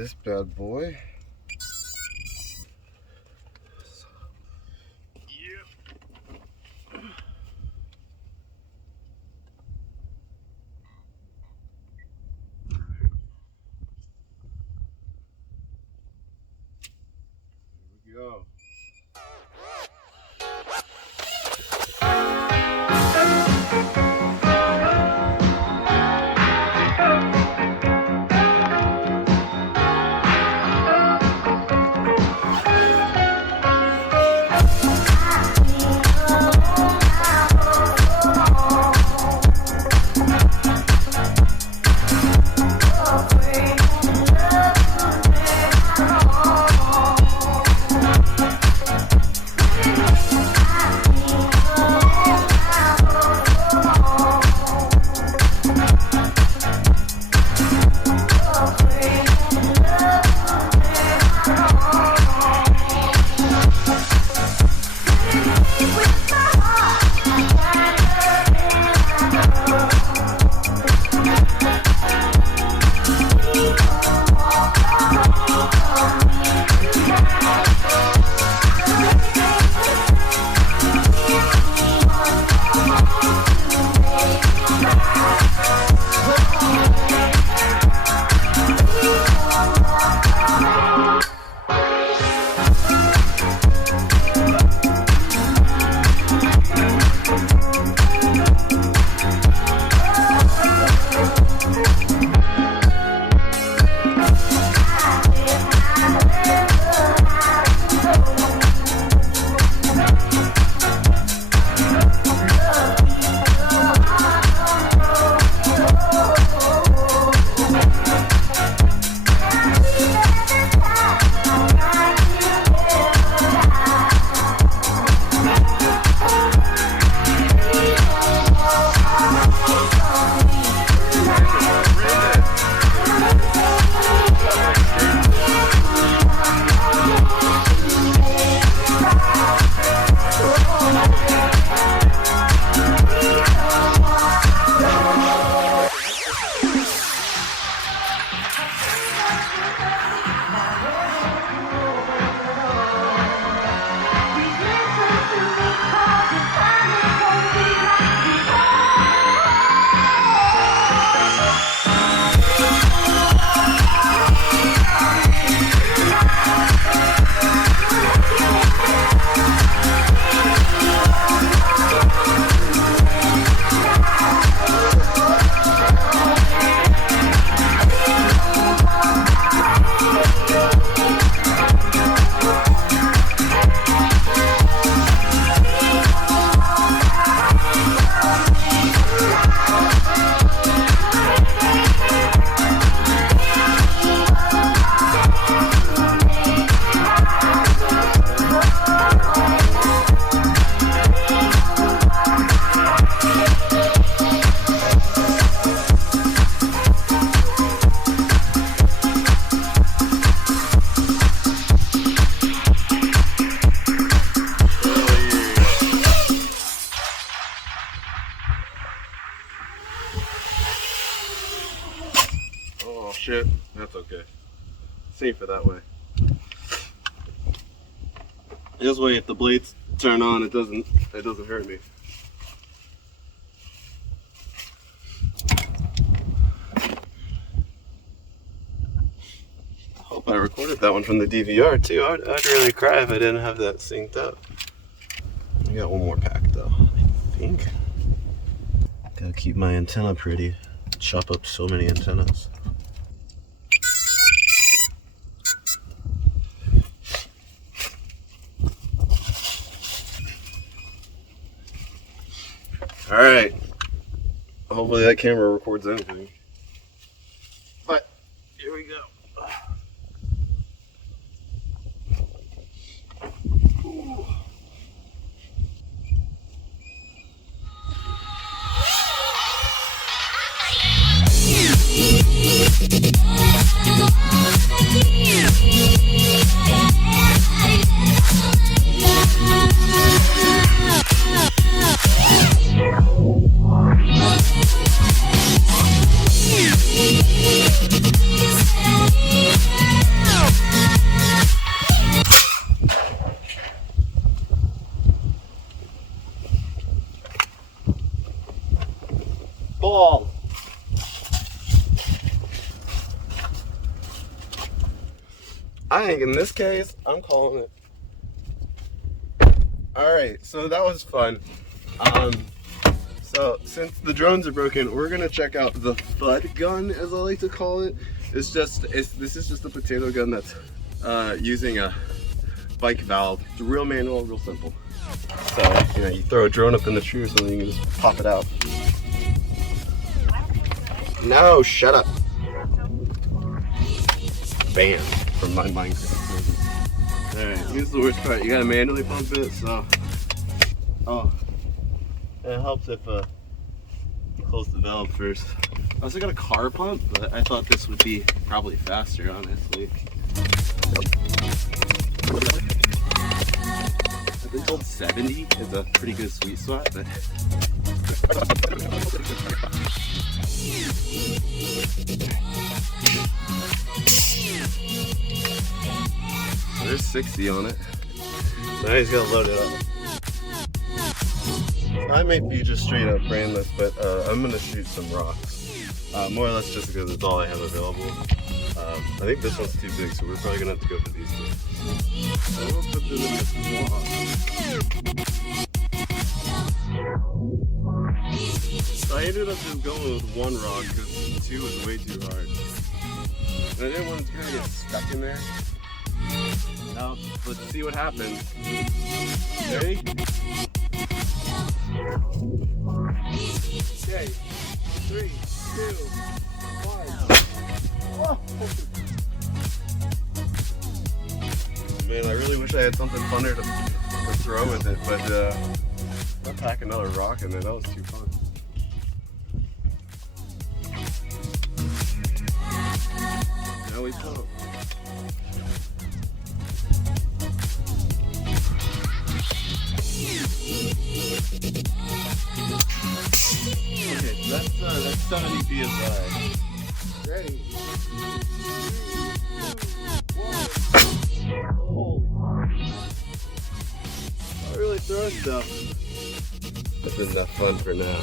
this bad boy. Here we go. Oh shit, that's okay. Safer that way. This way, if the blades turn on, it doesn't hurt me. I hope I recorded that one from the DVR too. I'd really cry if I didn't have that synced up. I got one more pack though, I think. Gotta keep my antenna pretty. Chop up so many antennas. Alright. Hopefully that camera records anything. But here we go. Ooh. I think in this case, I'm calling it. All right, so that was fun. So since the drones are broken, we're gonna check out the FUD gun, as I like to call it. This is just a potato gun that's using a bike valve. It's real manual, real simple. So you throw a drone up in the tree or something, you can just pop it out. No, shut up. Bam, from my Minecraft. Alright, here's the worst part. You gotta manually pump it, so. Oh. And it helps if you close the valve first. I also got a car pump, but I thought this would be probably faster, honestly. I've been told 70 is a pretty good sweet spot, but. There's 60 on it. Now he's gonna load it up. I might be just straight up brainless, but I'm gonna shoot some rocks. More or less just because it's all I have available. I think this one's too big, so we're probably gonna have to go for these two. So I'm gonna put them in this block. So I ended up just going with one rock because two was way too hard. And I didn't want it to kind of get stuck in there. Now, let's see what happens. Ready? Okay, 3, 2, 1. Whoa. Man, I really wish I had something funner to throw with it, but I'll pack another rock in there. That was too fun. Now we pump. Okay, so that's 70 psi. Ready? 3, 2, 1. Holy. I really throw stuff. That's enough fun for now.